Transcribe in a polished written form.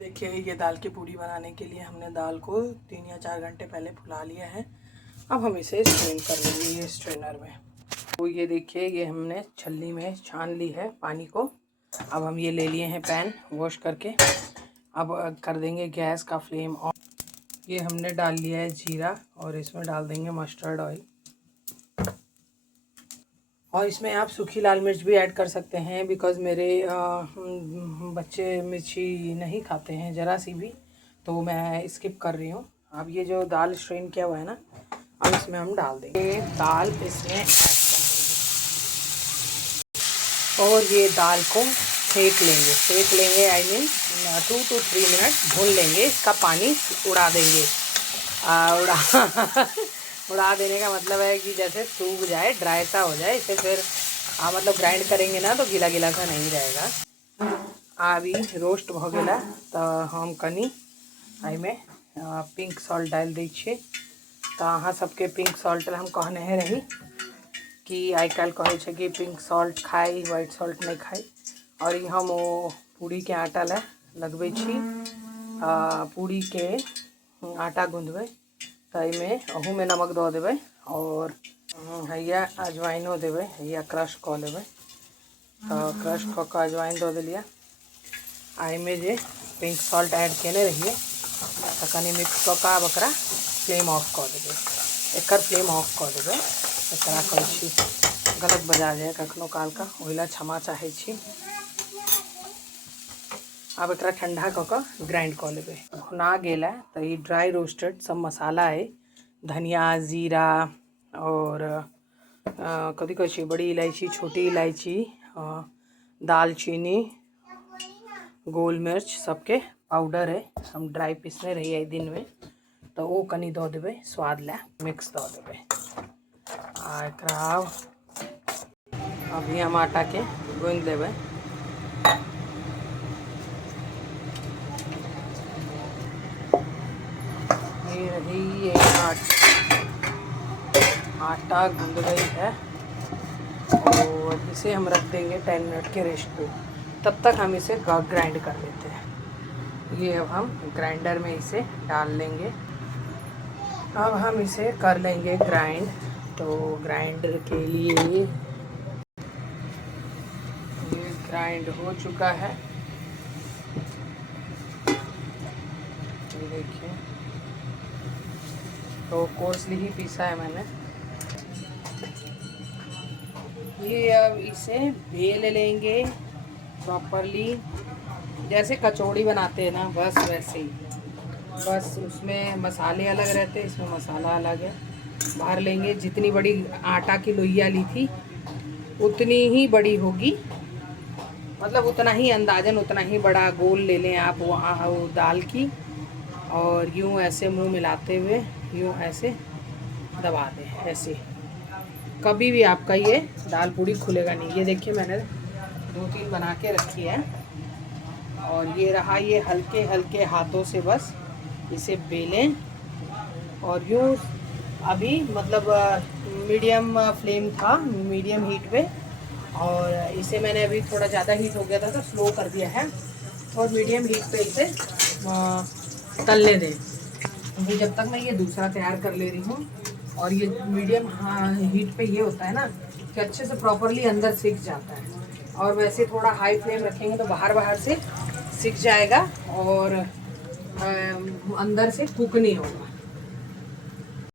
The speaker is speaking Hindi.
देखिए ये दाल की पूड़ी बनाने के लिए हमने दाल को 3 या 4 घंटे पहले फुला लिया है। अब हम इसे स्ट्रेन कर लेंगे ये स्ट्रेनर में। तो ये देखिए ये हमने छलनी में छान ली है पानी को। अब हम ये ले लिए हैं पैन वॉश करके। अब कर देंगे गैस का फ्लेम ऑन। ये हमने डाल लिया है जीरा और इसमें डाल देंगे मस्टर्ड ऑयल। और इसमें आप सूखी लाल मिर्च भी ऐड कर सकते हैं, बिकॉज़ मेरे बच्चे मिर्ची नहीं खाते हैं ज़रा सी भी, तो मैं स्किप कर रही हूँ। अब ये जो दाल स्ट्रेन किया हुआ है ना, अब इसमें हम डाल देंगे दाल, इसमें ऐड कर देंगे और ये दाल को सेक लेंगे आई मीन 2 to 3 मिनट भून लेंगे। इसका पानी उड़ा देंगे। उड़ा देने का मतलब है कि जैसे सूख जाए, ड्राई सा हो जाए। इसे फिर मतलब ग्राइंड करेंगे ना तो गीला गीला सा नहीं रहेगा। अभी रोस्ट हो गया तो हम कनी आई में पिंक सॉल्ट डाल दी छे। तो अहाँ सबके पिंक सॉल्ट हम कहने रही कि आइ काल्हि कहे छे कि पिंक सॉल्ट खाई, व्हाइट सॉल्ट नहीं खाई। और ये हम वो पूड़ी के आटा ला लगबै छी। पूड़ी के आटा गूंदबै तो में अहू में नमक दऽ देबै और हैया अजवाइनो देबै, हैया क्रश कऽ लेबै। तो क्रश कऽ के अजवाइन दऽ देलिए। आई में जे पिंक सॉल्ट ऐड केने रहिए तो कनी मिक्स कऽ के आब एकरा फ्लेम ऑफ कऽ देबै। एकर फ्लेम ऑफ कऽ देबै। एकरा कहै छी गलत बजा जाए कखनो काल का, ओहिला क्षमा चाहै छी। अब एकरा ठंडा कऽ के ग्राइंड कऽ लेबै। भुना गेल है तो ये ड्राई रोस्टेड सब मसाला है, धनिया, जीरा और कथी कहै छी बड़ी इलायची, छोटी इलायची, दालचीनी, गोल मिर्च सबके पाउडर है। हम ड्राई पीसने रहिए दिन में, तो वो कनी दऽ देबै स्वाद ला, मिक्स दऽ देबै। आ एकरा अभी हम आटा के गूंद देबै। ये रही ये आटा गूंद गई है और इसे हम रख देंगे 10 मिनट के रेस्ट पे। तब तक हम इसे ग्राइंड कर लेते हैं। ये अब हम ग्राइंडर में इसे डाल लेंगे। अब हम इसे कर लेंगे ग्राइंड। तो ग्राइंडर के लिए ये ग्राइंड हो चुका है। ये देखिए, तो कोर्सली ही पीसा है मैंने। ये अब इसे बेल लेंगे प्रॉपरली, जैसे कचौड़ी बनाते हैं ना, बस वैसे ही। बस उसमें मसाले अलग रहते हैं, इसमें मसाला अलग है। भर लेंगे। जितनी बड़ी आटा की लोइया ली थी उतनी ही बड़ी होगी, मतलब उतना ही अंदाजन उतना ही बड़ा गोल ले लें आप वो दाल की। और यूँ ऐसे मुंह मिलाते हुए यूँ ऐसे दबा दें। ऐसे कभी भी आपका ये दाल पूड़ी खुलेगा नहीं। ये देखिए मैंने 2-3 बना के रखी है और ये रहा। ये हल्के हल्के हाथों से बस इसे बेलें और यूँ अभी मतलब मीडियम फ्लेम था, मीडियम हीट पे। और इसे मैंने अभी थोड़ा ज़्यादा हीट हो गया था तो स्लो कर दिया है और मीडियम हीट पे इसे तलने दें। अभी जब तक मैं ये दूसरा तैयार कर ले रही हूँ। और ये मीडियम हीट पे ये होता है ना कि अच्छे से प्रॉपरली अंदर सिक जाता है। और वैसे थोड़ा हाई फ्लेम रखेंगे तो बाहर से सिक जाएगा और अंदर से कुक नहीं होगा।